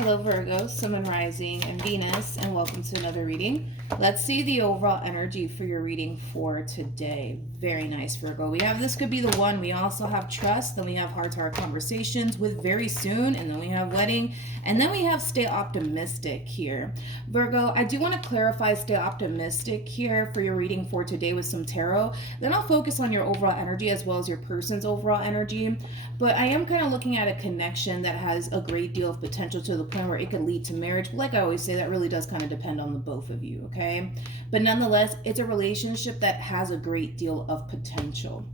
Hello Virgo, Sun and Rising, and Venus, and welcome to another reading. Let's see the overall energy for your reading for today. Very nice, Virgo. We have this could be the one. We also have trust, then we have heart-to-heart conversations with very soon, and then we have wedding, and then we have stay optimistic here. Virgo, I do want to clarify stay optimistic here for your reading for today with some tarot. Then I'll focus on your overall energy as well as your person's overall energy. But I am kind of looking at a connection that has a great deal of potential to the point where it could lead to marriage. But like I always say, that really does kind of depend on the both of you, okay? But nonetheless, it's a relationship that has a great deal of potential.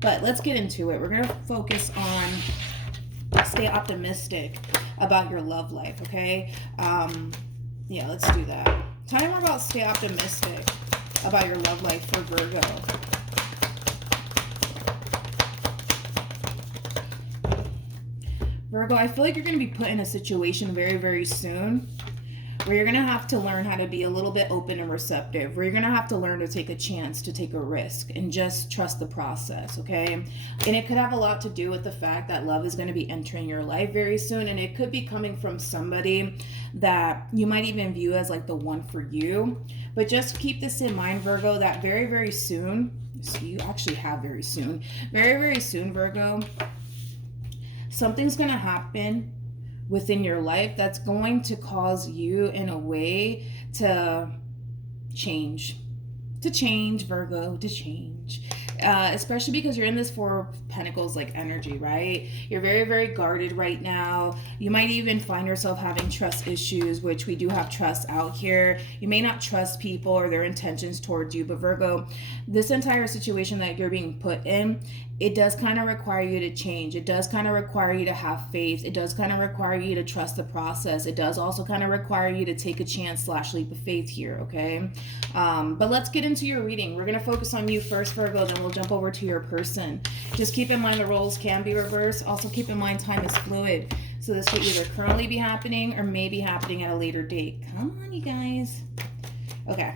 But let's get into it. We're going to focus on stay optimistic about your love life, okay? Yeah, let's do that. Tell me more about stay optimistic about your love life for Virgo. Virgo, I feel like you're going to be put in a situation very, very soon where you're going to have to learn how to be a little bit open and receptive, where you're going to have to learn to take a chance, to take a risk, and just trust the process, okay? And it could have a lot to do with the fact that love is going to be entering your life very soon, and it could be coming from somebody that you might even view as like the one for you. But just keep this in mind, Virgo, that very, very soon, so you actually have very soon, Virgo, something's going to happen within your life that's going to cause you in a way to change, Virgo, to change. Especially because you're in this Four of Pentacles like energy, right? You're very, very guarded right now. You might even find yourself having trust issues, which we do have trust out here. You may not trust people or their intentions towards you, but Virgo, this entire situation that you're being put in, it does kind of require you to change. It does kind of require you to have faith. It does kind of require you to trust the process. It does also kind of require you to take a chance / leap of faith here, okay? But let's get into your reading. We're going to focus on you first, Virgo, then we'll jump over to your person. Just keep in mind the roles can be reversed. Also keep in mind time is fluid. So this could either currently be happening or may be happening at a later date. Come on, you guys. Okay.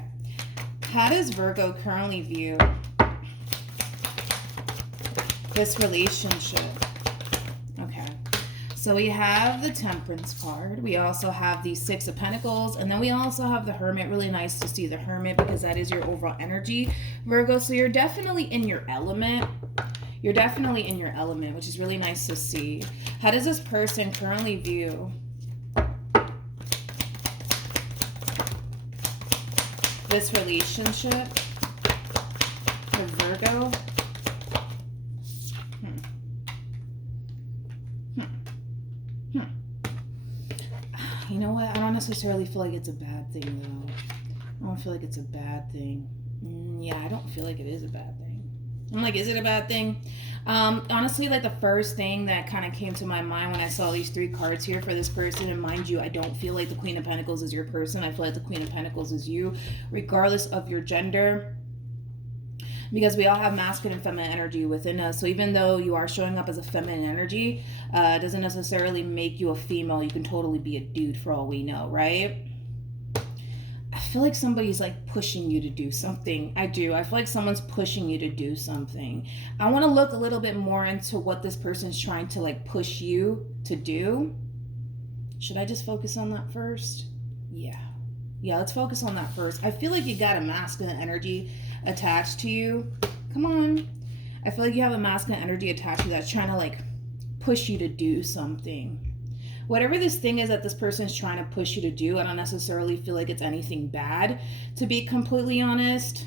How does Virgo currently view this relationship? Okay, so we have the Temperance card. We also have the Six of Pentacles, and then we also have the Hermit. Really nice to see the Hermit because that is your overall energy, Virgo. So you're definitely in your element. You're definitely in your element, which is really nice to see. How does this person currently view this relationship with Virgo? You know what? I don't necessarily feel like it's a bad thing, though. I don't feel like it's a bad thing. Yeah, I don't feel like it is a bad thing. I'm like, is it a bad thing? Honestly, like the first thing that kind of came to my mind when I saw these three cards here for this person, and mind you, I don't feel like the Queen of Pentacles is your person. I feel like the Queen of Pentacles is you, regardless of your gender. Because we all have masculine and feminine energy within us. So even though you are showing up as a feminine energy, it doesn't necessarily make you a female. You can totally be a dude for all we know, right? I feel like somebody's like pushing you to do something. I do. I feel like someone's pushing you to do something. I want to look a little bit more into what this person's trying to like push you to do. Should I just focus on that first? Yeah, let's focus on that first. I feel like you got a masculine energy attached to you. Come on. I feel like you have a masculine energy attached to you that's trying to like push you to do something. Whatever this thing is that this person's trying to push you to do, I don't necessarily feel like it's anything bad, to be completely honest.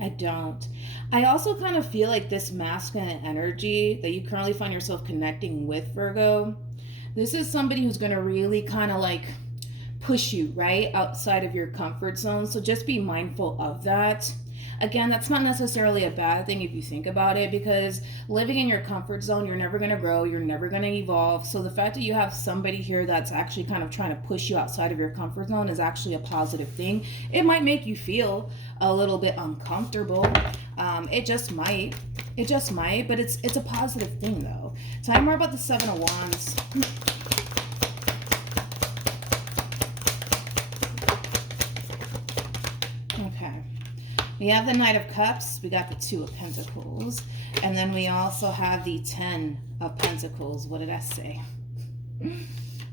I don't. I also kind of feel like this masculine energy that you currently find yourself connecting with, Virgo, this is somebody who's going to really kind of like push you right outside of your comfort zone. So just be mindful of that. Again, that's not necessarily a bad thing if you think about it, because living in your comfort zone, you're never going to grow, you're never going to evolve. So the fact that you have somebody here that's actually kind of trying to push you outside of your comfort zone is actually a positive thing. It might make you feel a little bit uncomfortable. It just might, but it's a positive thing though. Tell me more about the Seven of Wands. Okay. We have the Knight of Cups, we got the Two of Pentacles, and then we also have the 10 of Pentacles. What did I say?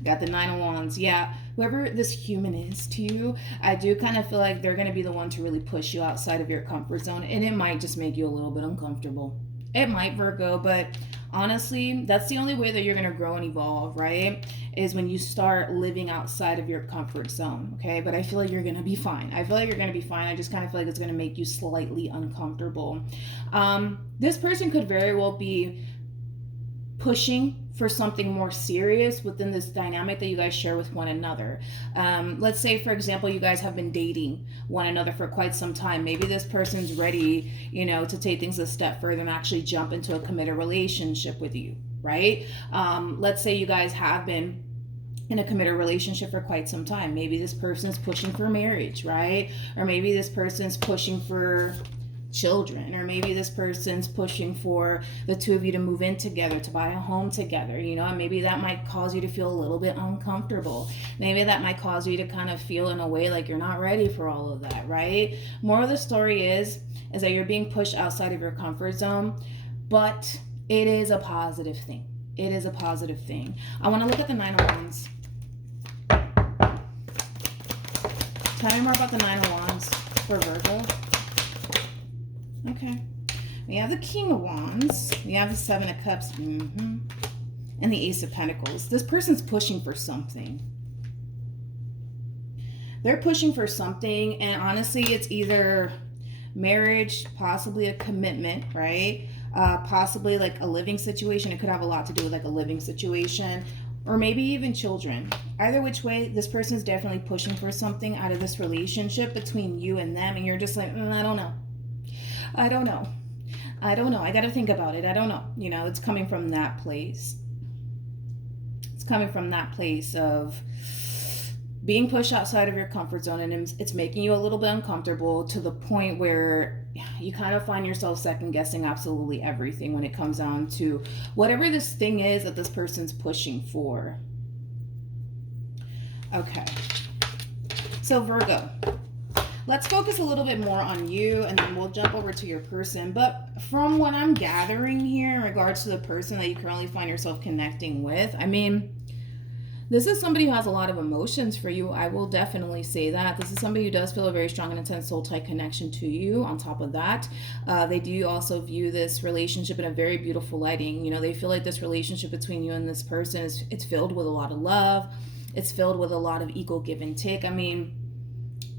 Got the Nine of Wands. Yeah, whoever this human is to you, I do kind of feel like they're going to be the one to really push you outside of your comfort zone, and it might just make you a little bit uncomfortable. It might, Virgo, but honestly, that's the only way that you're going to grow and evolve, right? Is when you start living outside of your comfort zone, okay? But I feel like you're going to be fine. I feel like you're going to be fine. I just kind of feel like it's going to make you slightly uncomfortable. This person could very well be pushing for something more serious within this dynamic that you guys share with one another. Let's say, for example, you guys have been dating one another for quite some time. Maybe this person's ready, to take things a step further and actually jump into a committed relationship with you, right? Let's say you guys have been in a committed relationship for quite some time. Maybe this person's pushing for marriage, right? Or maybe this person's pushing for children, or maybe this person's pushing for the two of you to move in together, to buy a home together, and maybe that might cause you to feel a little bit uncomfortable. Maybe that might cause you to kind of feel in a way like you're not ready for all of that, right? More of the story is that you're being pushed outside of your comfort zone, but it is a positive thing. It is a positive thing. I want to look at the Nine of Wands. Tell me more about the Nine of Wands for Virgo. Okay. We have the King of Wands. We have the Seven of Cups. And the Ace of Pentacles. This person's pushing for something. They're pushing for something, and honestly, it's either marriage, possibly a commitment, right? Possibly like a living situation. It could have a lot to do with like a living situation, or maybe even children. Either which way, this person is definitely pushing for something out of this relationship between you and them, and you're just like, I don't know. I don't know. I got to think about it. I don't know. It's coming from that place. It's coming from that place of being pushed outside of your comfort zone, and it's making you a little bit uncomfortable to the point where you kind of find yourself second guessing absolutely everything when it comes down to whatever this thing is that this person's pushing for. Okay. So Virgo, let's focus a little bit more on you, and then we'll jump over to your person. But from what I'm gathering here in regards to the person that you currently find yourself connecting with, this is somebody who has a lot of emotions for you. I will definitely say that. This is somebody who does feel a very strong and intense soul-type connection to you. On top of that, they do also view this relationship in a very beautiful lighting. They feel like this relationship between you and this person it's filled with a lot of love. It's filled with a lot of equal give and take.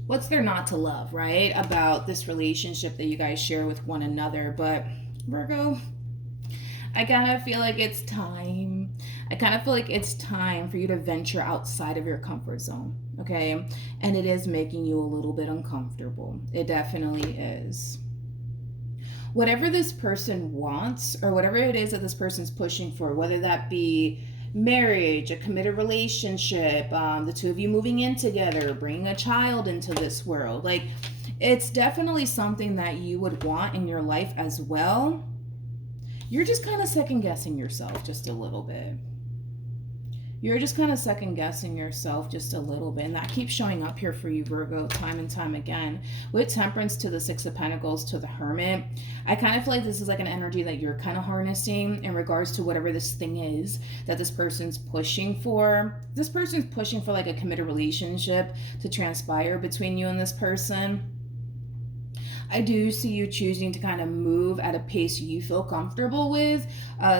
What's there not to love, right, about this relationship that you guys share with one another? But Virgo, I kind of feel like it's time. I kind of feel like it's time for you to venture outside of your comfort zone, okay? And it is making you a little bit uncomfortable. It definitely is. Whatever this person wants, or whatever it is that this person's pushing for, whether that be marriage, a committed relationship, the two of you moving in together, bringing a child into this world, like, it's definitely something that you would want in your life as well. You're just kind of second guessing yourself just a little bit. You're just kind of second guessing yourself just a little bit. And that keeps showing up here for you, Virgo, time and time again. With Temperance to the Six of Pentacles to the Hermit, I kind of feel like this is like an energy that you're kind of harnessing in regards to whatever this thing is that this person's pushing for. This person's pushing for like a committed relationship to transpire between you and this person. I do see you choosing to kind of move at a pace you feel comfortable with.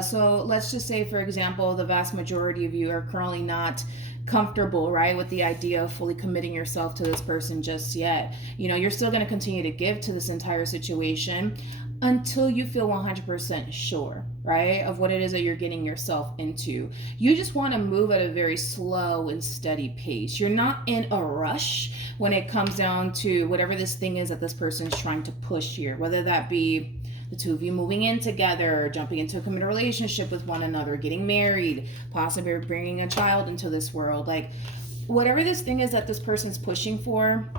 So let's just say, for example, the vast majority of you are currently not comfortable, right, with the idea of fully committing yourself to this person just yet. You're still going to continue to give to this entire situation until you feel 100% sure, right, of what it is that you're getting yourself into. You just want to move at a very slow and steady pace. You're not in a rush when it comes down to whatever this thing is that this person's trying to push here, whether that be the two of you moving in together, jumping into a committed relationship with one another, getting married, possibly bringing a child into this world. Like, whatever this thing is that this person's pushing for,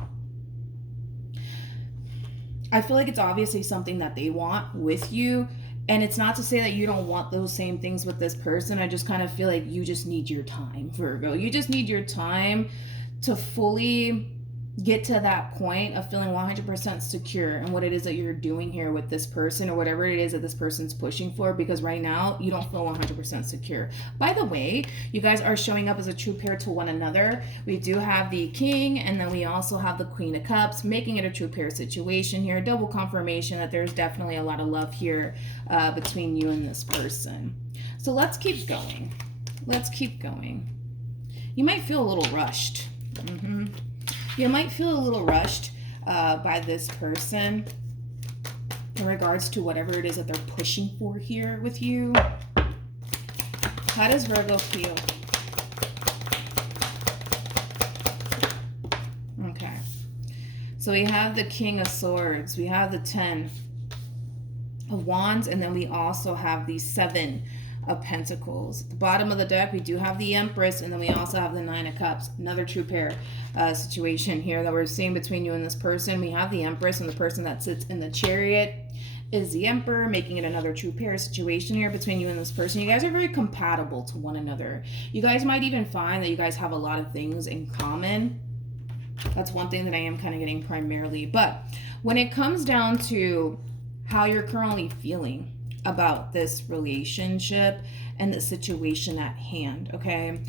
I feel like it's obviously something that they want with you. And it's not to say that you don't want those same things with this person. I just kind of feel like you just need your time, Virgo. You just need your time to fully get to that point of feeling 100% secure in what it is that you're doing here with this person or whatever it is that this person's pushing for, because right now you don't feel 100% secure. By the way, you guys are showing up as a true pair to one another. We do have the King, and then we also have the Queen of Cups, making it a true pair situation here. Double confirmation that there's definitely a lot of love here between you and this person. So let's keep going. Let's keep going. You might feel a little rushed. You might feel a little rushed by this person in regards to whatever it is that they're pushing for here with you. How does Virgo feel? Okay. So we have the King of Swords. We have the 10 of Wands. And then we also have the 7 of Pentacles. At the bottom of the deck, we do have the Empress, and then we also have the 9 of Cups. Another true pair situation here that we're seeing between you and this person. We have the Empress, and the person that sits in the Chariot is the Emperor, making it another true pair situation here between you and this person. You guys are very compatible to one another. You guys might even find that you guys have a lot of things in common. That's one thing that I am kind of getting primarily. But when it comes down to how you're currently feeling about this relationship and the situation at hand, okay?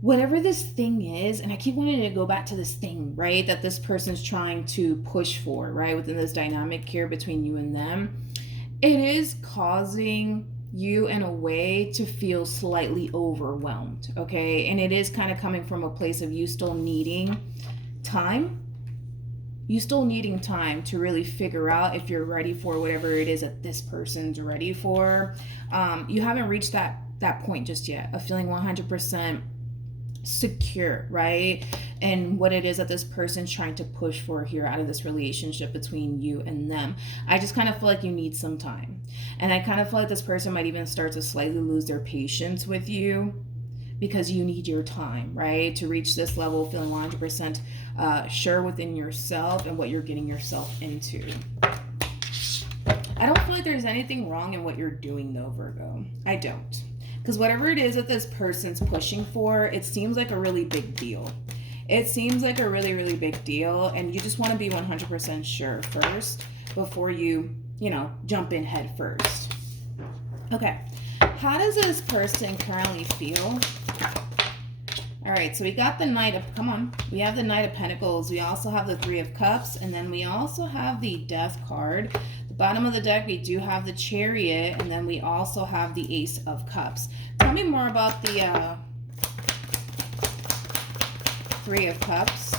Whatever this thing is, and I keep wanting to go back to this thing, right, that this person's trying to push for, right, within this dynamic here between you and them, it is causing you in a way to feel slightly overwhelmed, okay? And it is kind of coming from a place of you still needing time. You still needing time to really figure out if you're ready for whatever it is that this person's ready for. You haven't reached that point just yet of feeling 100% secure, right? And what it is that this person's trying to push for here out of this relationship between you and them. I just kind of feel like you need some time. And I kind of feel like this person might even start to slightly lose their patience with you, because you need your time, right, to reach this level, feeling 100% sure within yourself and what you're getting yourself into. I don't feel like there's anything wrong in what you're doing, though, Virgo. I don't. Because whatever it is that this person's pushing for, it seems like a really big deal. It seems like a really, really big deal, and you just want to be 100% sure first before you jump in head first. Okay. How does this person currently feel? All right, so we got the Knight of, we have the Knight of Pentacles. We also have the 3 of Cups, and then we also have the Death card. The bottom of the deck, we do have the Chariot, and then we also have the Ace of Cups. Tell me more about the 3 of Cups.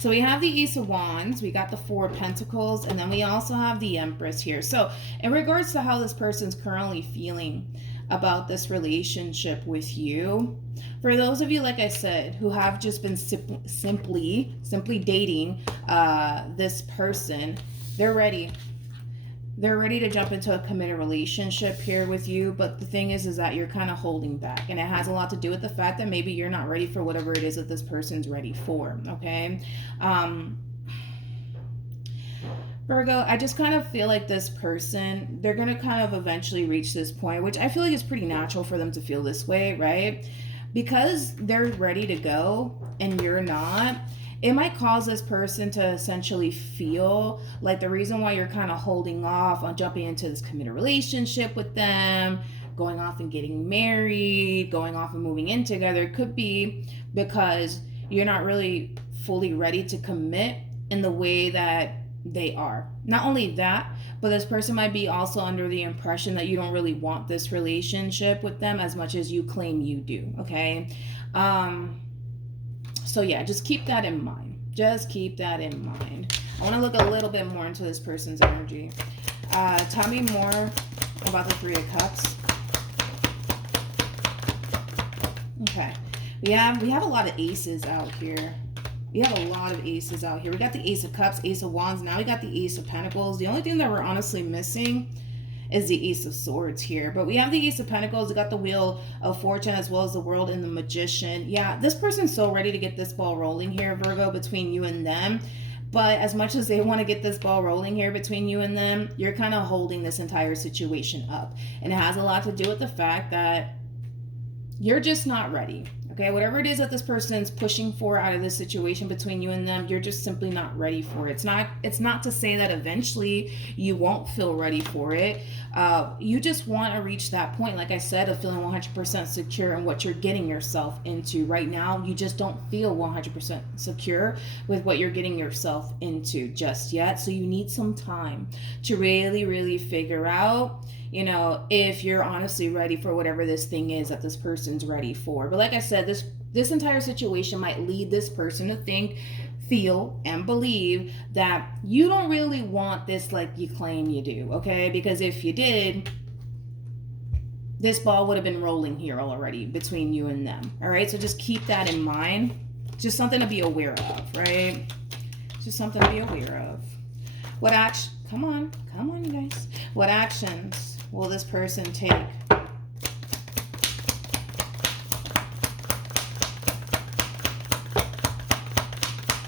So we have the Ace of Wands, we got the 4 of Pentacles, and then we also have the Empress here. So in regards to how this person's currently feeling about this relationship with you, for those of you, like I said, who have just been simply dating this person, they're ready. They're ready to jump into a committed relationship here with you, but the thing is that you're kind of holding back, and it has a lot to do with the fact that maybe you're not ready for whatever it is that this person's ready for, okay? Virgo, I just kind of feel like this person, they're going to kind of eventually reach this point, which I feel like is pretty natural for them to feel this way, right? Because they're ready to go and you're not. It might cause this person to essentially feel like the reason why you're kind of holding off on jumping into this committed relationship with them, going off and getting married, going off and moving in together, could be because you're not really fully ready to commit in the way that they are. Not only that, but this person might be also under the impression that you don't really want this relationship with them as much as you claim you do, okay? So yeah, just keep that in mind. Just keep that in mind. I want to look a little bit more into this person's energy. Tell me more about the 3 of Cups. Okay. We have a lot of aces out here. We have a lot of aces out here. We got the Ace of Cups, Ace of Wands. Now we got the Ace of Pentacles. The only thing that we're honestly missing is the Ace of Swords here. But we have the Ace of Pentacles. We got the Wheel of Fortune as well as the World and the Magician. Yeah, this person's so ready to get this ball rolling here, Virgo, between you and them. But as much as they want to get this ball rolling here between you and them, you're kind of holding this entire situation up. And it has a lot to do with the fact that you're just not ready. Okay, whatever it is that this person's pushing for out of this situation between you and them, you're just simply not ready for it. It's not to say that eventually you won't feel ready for it. You just want to reach that point, like I said, of feeling 100% secure in what you're getting yourself into. Right now, you just don't feel 100% secure with what you're getting yourself into just yet. So you need some time to really, really figure out, you know, if you're honestly ready for whatever this thing is that this person's ready for. But like I said, this entire situation might lead this person to think, feel, and believe that you don't really want this like you claim you do, okay? Because if you did, this ball would have been rolling here already between you and them, all right? So just keep that in mind. Just something to be aware of, right? Just something to be aware of. What action? Come on, you guys. What actions will this person take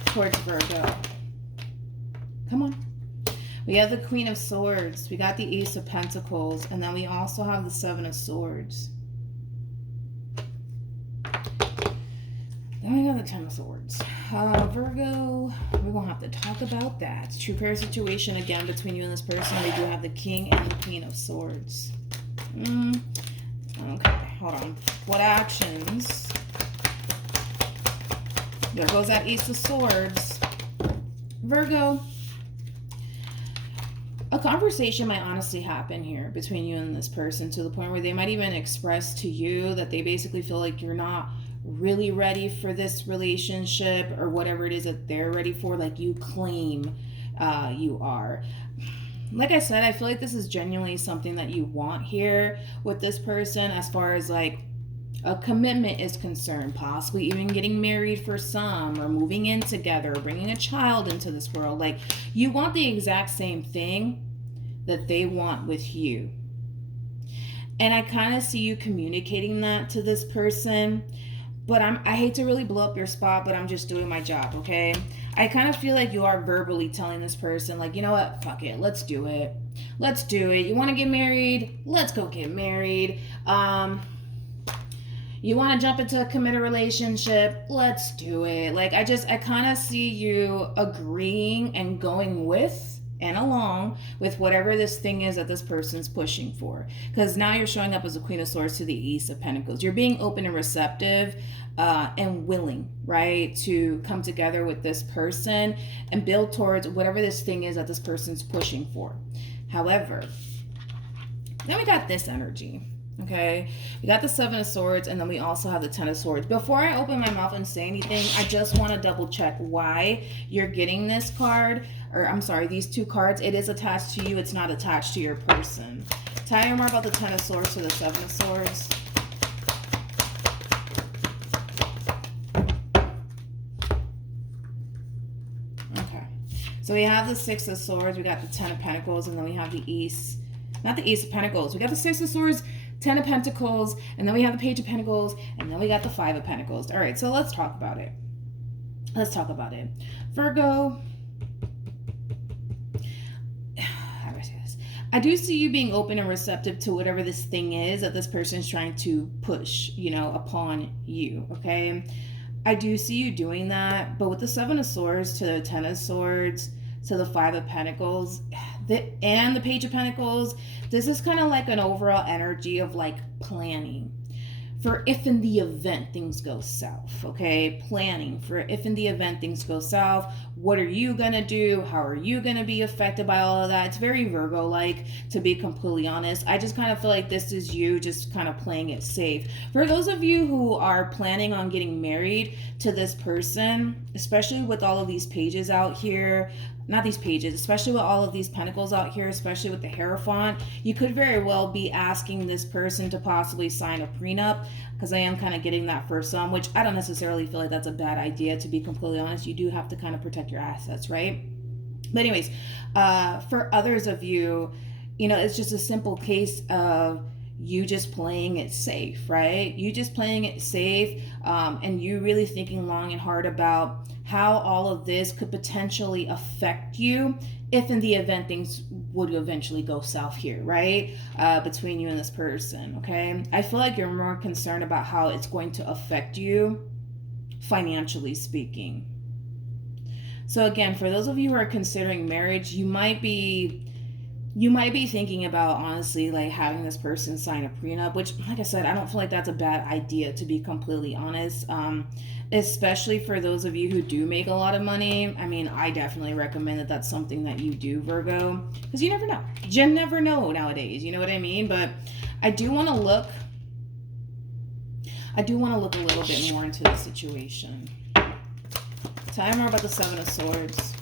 towards Virgo? Come on. We have the Queen of Swords. We got the Ace of Pentacles. And then we also have the Seven of Swords. Then we got the Ten of Swords. Virgo, we're going to have to talk about that. True pair situation again between you and this person. We do have the King and the Queen of Swords. Okay, hold on. What actions? There goes that Ace of Swords. Virgo, a conversation might honestly happen here between you and this person to the point where they might even express to you that they basically feel like you're not really ready for this relationship or whatever it is that they're ready for, like you claim you are. Like I said, I feel like this is genuinely something that you want here with this person as far as like a commitment is concerned, possibly even getting married for some, or moving in together, or bringing a child into this world. Like you want the exact same thing that they want with you. And I kind of see you communicating that to this person. But I hate to really blow up your spot, but I'm just doing my job, okay? I kind of feel like you are verbally telling this person, like, you know what? Fuck it. Let's do it. Let's do it. You want to get married? Let's go get married. You want to jump into a committed relationship? Let's do it. Like, I kind of see you agreeing and going with and along with whatever this thing is that this person's pushing for. Because now you're showing up as a Queen of Swords to the Ace of Pentacles. You're being open and receptive and willing, right, to come together with this person and build towards whatever this thing is that this person's pushing for. However, then we got this energy. Okay, we got the Seven of Swords, and then we also have the Ten of Swords. Before I open my mouth and say anything, I just want to double check why you're getting this card, or I'm sorry, these two cards. It is attached to you. It's not attached to your person. Tell me more about the Ten of Swords to the Seven of Swords. Okay, so we have the Six of Swords, we got the Ten of Pentacles, and then we have the Ace, not the Ace of Pentacles. We got the Six of Swords, Ten of Pentacles, and then we have the Page of Pentacles, and then we got the Five of Pentacles. All right, so let's talk about it. Let's talk about it. Virgo, how do I say this? I do see you being open and receptive to whatever this thing is that this person is trying to push, you know, upon you, okay? I do see you doing that, but with the Seven of Swords to the Ten of Swords to the Five of Pentacles and the Page of Pentacles, this is kind of like an overall energy of like planning for if in the event things go south, okay? Planning for if in the event things go south, what are you gonna do? How are you gonna be affected by all of that? It's very Virgo-like, to be completely honest. I just kind of feel like this is you just kind of playing it safe. For those of you who are planning on getting married to this person, especially with all of these pages out here, not these pages, especially with all of these pentacles out here, especially with the Hierophant, you could very well be asking this person to possibly sign a prenup, because I am kind of getting that for some, which I don't necessarily feel like that's a bad idea, to be completely honest. You do have to kind of protect your assets, right? But anyways, for others of you, you know, it's just a simple case of you just playing it safe, right? You just playing it safe, and you really thinking long and hard about how all of this could potentially affect you if in the event things would eventually go south here, right? Between you and this person, okay? I feel like you're more concerned about how it's going to affect you financially speaking. So again, for those of you who are considering marriage, you might be thinking about, honestly, like having this person sign a prenup, which, like I said, I don't feel like that's a bad idea, to be completely honest. Especially for those of you who do make a lot of money. I mean, I definitely recommend that that's something that you do, Virgo, because you never know. You never know nowadays, you know what I mean? But I do want to look a little bit more into the situation. Tell me more about the Seven of Swords.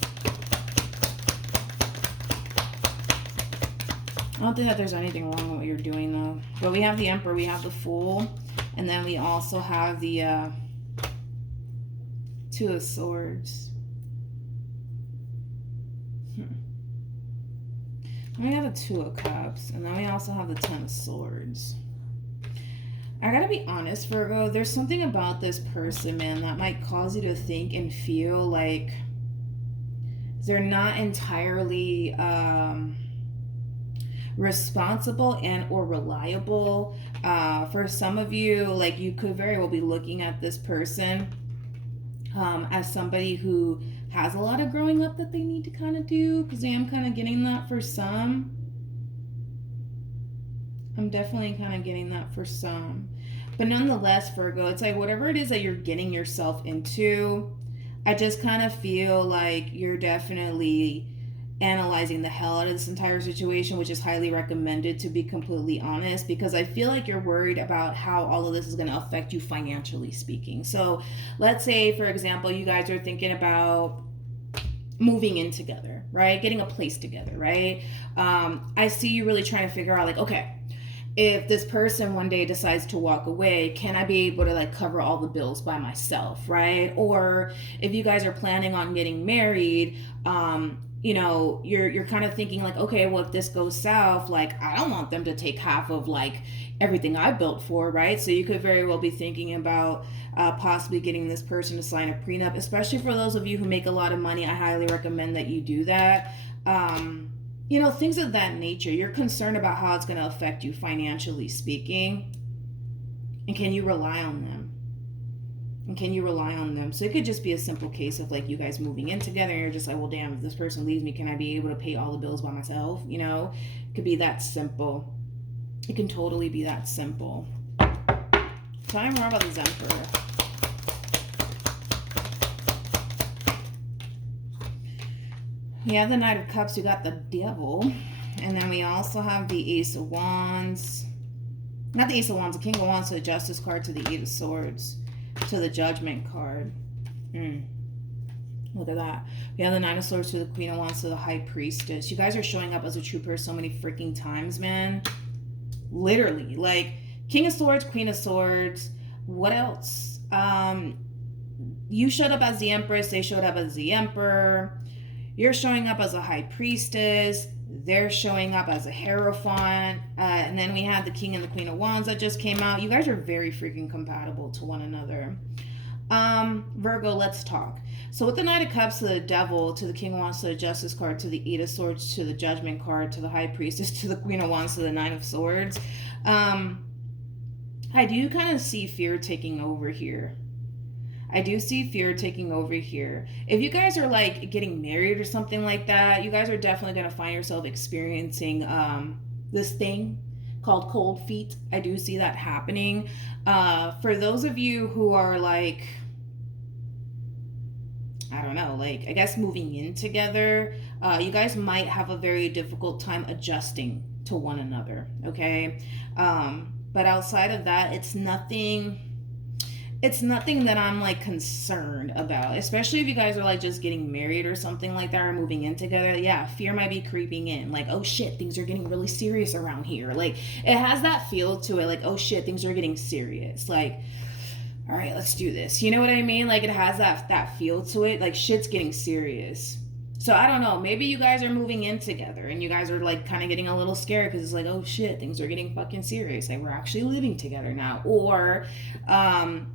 I don't think that there's anything wrong with what you're doing, though. But we have the Emperor, we have the Fool, and then we also have the Two of Swords. We have the Two of Cups, and then we also have the Ten of Swords. I gotta be honest, Virgo, there's something about this person, man, that might cause you to think and feel like they're not entirely responsible and or reliable. For some of you, like, you could very well be looking at this person as somebody who has a lot of growing up that they need to kind of do, because I am kind of getting that for some. I'm definitely kind of getting that for some. But nonetheless, Virgo, it's like whatever it is that you're getting yourself into, I just kind of feel like you're definitely analyzing the hell out of this entire situation, which is highly recommended, to be completely honest, because I feel like you're worried about how all of this is going to affect you financially speaking. So let's say, for example, you guys are thinking about moving in together, right? Getting a place together, right? I see you really trying to figure out, like, okay, if this person one day decides to walk away, can I be able to like cover all the bills by myself, right? Or if you guys are planning on getting married, you know, you're kind of thinking like, okay, well, if this goes south, like, I don't want them to take half of like everything I built for, right? So you could very well be thinking about possibly getting this person to sign a prenup, especially for those of you who make a lot of money. I highly recommend that you do that. You know, things of that nature. You're concerned about how it's going to affect you financially speaking. And can you rely on them? So it could just be a simple case of like you guys moving in together and you're just like, well, damn, if this person leaves me, can I be able to pay all the bills by myself? You know, it could be that simple. It can totally be that simple. Tell me more about this Emperor. We have the Knight of Cups, we got the Devil, and then we also have the Ace of Wands. Not the Ace of Wands, the King of Wands to the Justice card, to the Eight of Swords, to the Judgment card. Look at that. We have the Nine of Swords to the Queen of Wands to the High Priestess. You guys are showing up as a true person so many freaking times, man. Literally. Like, King of Swords, Queen of Swords. What else? You showed up as the Empress. They showed up as the Emperor. You're showing up as a High Priestess. They're showing up as a Hierophant. And then we had the King and the Queen of Wands that just came out. You guys are very freaking compatible to one another. Virgo, let's talk. So with the Knight of Cups to the Devil, to the King of Wands, to the Justice card, to the Eight of Swords, to the Judgment card, to the High Priestess, to the Queen of Wands, to the Nine of Swords, I do kind of see fear taking over here. If you guys are like getting married or something like that, you guys are definitely going to find yourself experiencing this thing called cold feet. I do see that happening. For those of you who are like, I don't know, like, I guess moving in together, you guys might have a very difficult time adjusting to one another, okay? But outside of that, it's nothing that I'm like concerned about, especially if you guys are like just getting married or something like that, or moving in together. Yeah, fear might be creeping in, like, oh shit, things are getting really serious around here. Like, it has that feel to it, like, oh shit, things are getting serious. Like, all right, let's do this. You know what I mean? Like, it has that feel to it, like shit's getting serious. So I don't know. Maybe you guys are moving in together and you guys are like kind of getting a little scared because it's like, oh shit, things are getting fucking serious. Like we're actually living together now. Or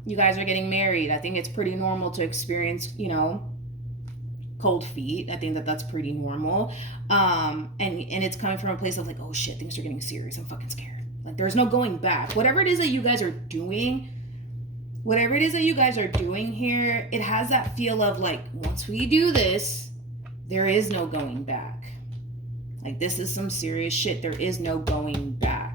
you guys are getting married. I think it's pretty normal to experience, you know, cold feet. I think that that's pretty normal. And it's coming from a place of like, oh shit, things are getting serious. I'm fucking scared. Like there's no going back. Whatever it is that you guys are doing, here, it has that feel of like, once we do this, there is no going back. Like this is some serious shit. There is no going back.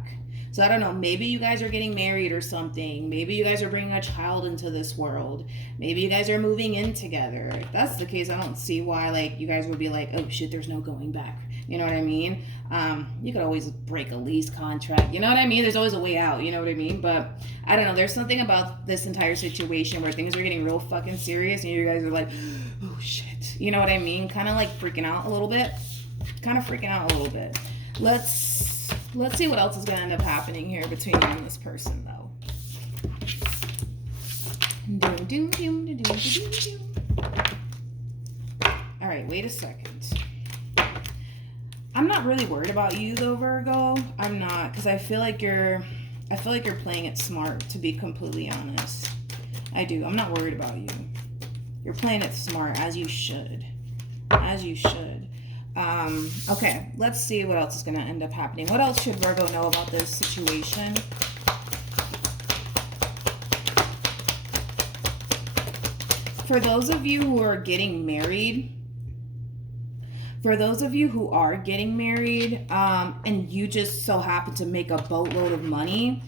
So I don't know, maybe you guys are getting married or something. Maybe you guys are bringing a child into this world. Maybe you guys are moving in together. If that's the case, I don't see why like you guys would be like, oh shit, there's no going back. You know what I mean? You could always break a lease contract. You know what I mean? There's always a way out. You know what I mean? But I don't know. There's something about this entire situation where things are getting real fucking serious and you guys are like, oh shit. You know what I mean? Kind of like freaking out a little bit. Let's see what else is going to end up happening here between you and this person, though. All right, wait a second. I'm not really worried about you, though, Virgo. I'm not, because I feel like you're playing it smart, to be completely honest. I do. I'm not worried about you. You're playing it smart, as you should. Okay, let's see what else is going to end up happening. What else should Virgo know about this situation? For those of you who are getting married, and you just so happen to make a boatload of money,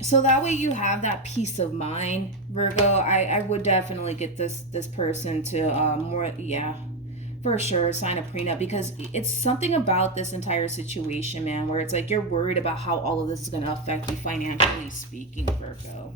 so that way you have that peace of mind, Virgo. I would definitely get this person to for sure sign a prenup, because it's something about this entire situation, man, where it's like you're worried about how all of this is going to affect you financially speaking, Virgo.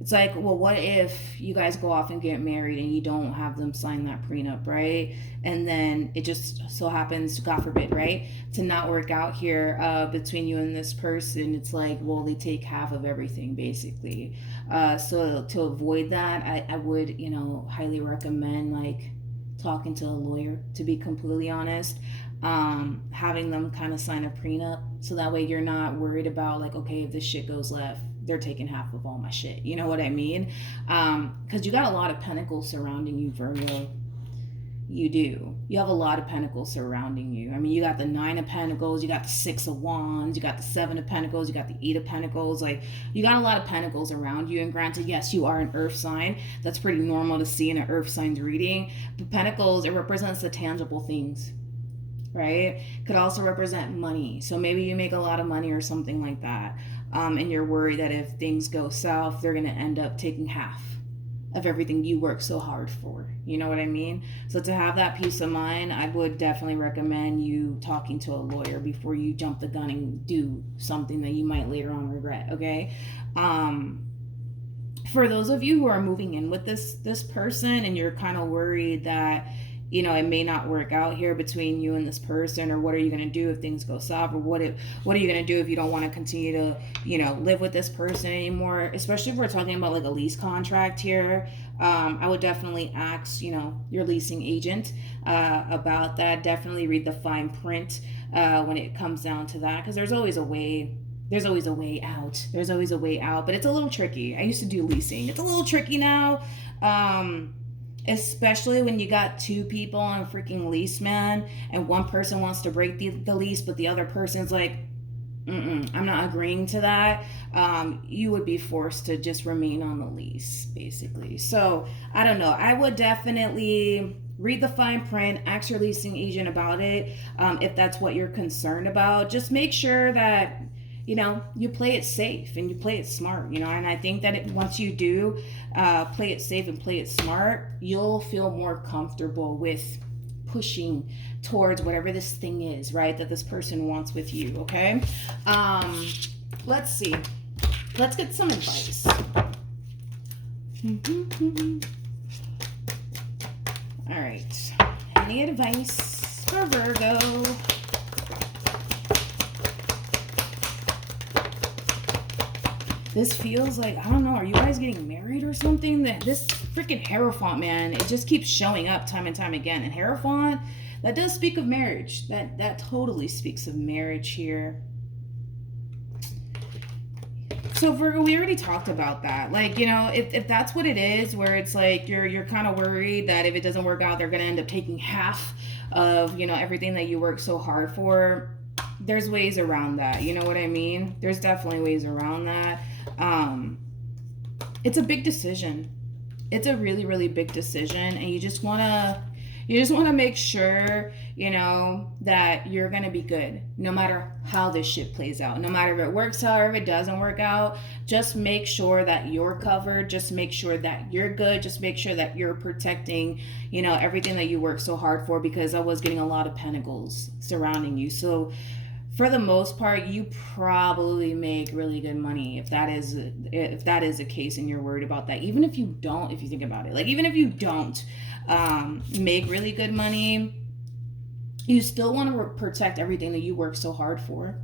It's like, well, what if you guys go off and get married and you don't have them sign that prenup, right? And then it just so happens, God forbid, right, to not work out here between you and this person. It's like, well, they take half of everything, basically. So to avoid that, I would, highly recommend, like, talking to a lawyer, to be completely honest. Having them kind of sign a prenup, so that way you're not worried about, like, okay, if this shit goes left, they're taking half of all my shit. You know what I mean? Because you got a lot of pentacles surrounding you, Virgo. You do. You have a lot of pentacles surrounding you. I mean, you got the 9 of Pentacles, you got the 6 of Wands, you got the 7 of Pentacles, you got the 8 of Pentacles. Like, you got a lot of pentacles around you. And granted, yes, you are an earth sign. That's pretty normal to see in an earth sign's reading. But pentacles, it represents the tangible things, right? Could also represent money. So maybe you make a lot of money or something like that. And you're worried that if things go south, they're going to end up taking half of everything you work so hard for. You know what I mean? So to have that peace of mind, I would definitely recommend you talking to a lawyer before you jump the gun and do something that you might later on regret, okay? For those of you who are moving in with this person and you're kind of worried that, it may not work out here between you and this person, or what are you going to do if things go south, or what are you going to do if you don't want to continue to, live with this person anymore, especially if we're talking about like a lease contract here. I would definitely ask, your leasing agent about that. Definitely read the fine print when it comes down to that, because there's always a way out. But it's a little tricky. I used to do leasing. It's a little tricky now. Especially when you got 2 people on a freaking lease, man, and one person wants to break the lease, but the other person's like, I'm not agreeing to that. You would be forced to just remain on the lease, basically. So, I don't know. I would definitely read the fine print, ask your leasing agent about it, if that's what you're concerned about. Just make sure that, you play it safe and you play it smart, and I think that once you do play it safe and play it smart, you'll feel more comfortable with pushing towards whatever this thing is, right, that this person wants with you, okay? Let's see. Let's get some advice. All right. Any advice for Virgo? This feels like, I don't know, are you guys getting married or something? That this freaking Hierophant, man, it just keeps showing up time and time again. And Hierophant, that does speak of marriage. That totally speaks of marriage here. So Virgo, we already talked about that. Like, you know, if that's what it is, where it's like you're kind of worried that if it doesn't work out, they're gonna end up taking half of, you know, everything that you work so hard for. There's ways around that. You know what I mean? There's definitely ways around that. It's a big decision. It's a really, really big decision, and you just wanna make sure, you know, that you're gonna be good no matter how this shit plays out. No matter if it works out or if it doesn't work out, just make sure that you're covered. Just make sure that you're good. Just make sure that you're protecting, you know, everything that you work so hard for, because I was getting a lot of pentacles surrounding you. So for the most part, you probably make really good money if that is the case and you're worried about that. Even if you don't, if you think about it, like even if you don't make really good money, you still want to protect everything that you work so hard for,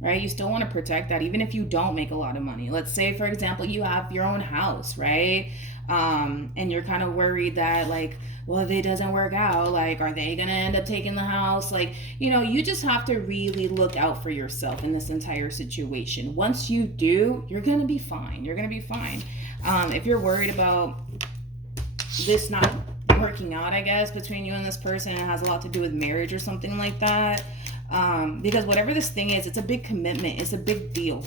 right? You still want to protect that even if you don't make a lot of money. Let's say, for example, you have your own house, right? And you're kind of worried that, like, well, if it doesn't work out, like, are they gonna end up taking the house? Like, you know, you just have to really look out for yourself in this entire situation. Once you do, you're gonna be fine. You're gonna be fine. If you're worried about this not working out, I guess, between you and this person, it has a lot to do with marriage or something like that. Because whatever this thing is, it's a big commitment. It's a big deal.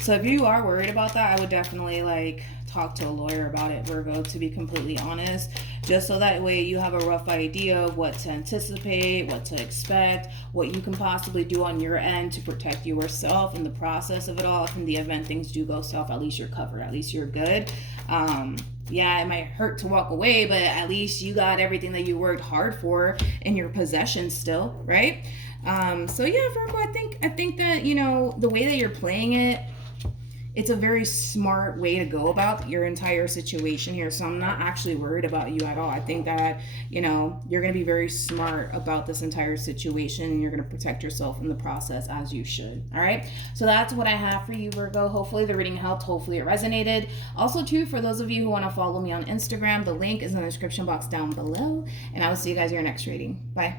So if you are worried about that, I would definitely like talk to a lawyer about it, Virgo, to be completely honest, just so that way you have a rough idea of what to anticipate, what to expect, what you can possibly do on your end to protect yourself in the process of it all. If in the event things do go south, at least you're covered, at least you're good. Yeah, it might hurt to walk away, but at least you got everything that you worked hard for in your possession still, right? So yeah, Virgo, I think that, you know, the way that you're playing it, it's a very smart way to go about your entire situation here. So I'm not actually worried about you at all. I think that, you know, you're going to be very smart about this entire situation, and you're going to protect yourself in the process, as you should. All right. So that's what I have for you, Virgo. Hopefully the reading helped. Hopefully it resonated. Also, too, for those of you who want to follow me on Instagram, the link is in the description box down below. And I will see you guys in your next reading. Bye.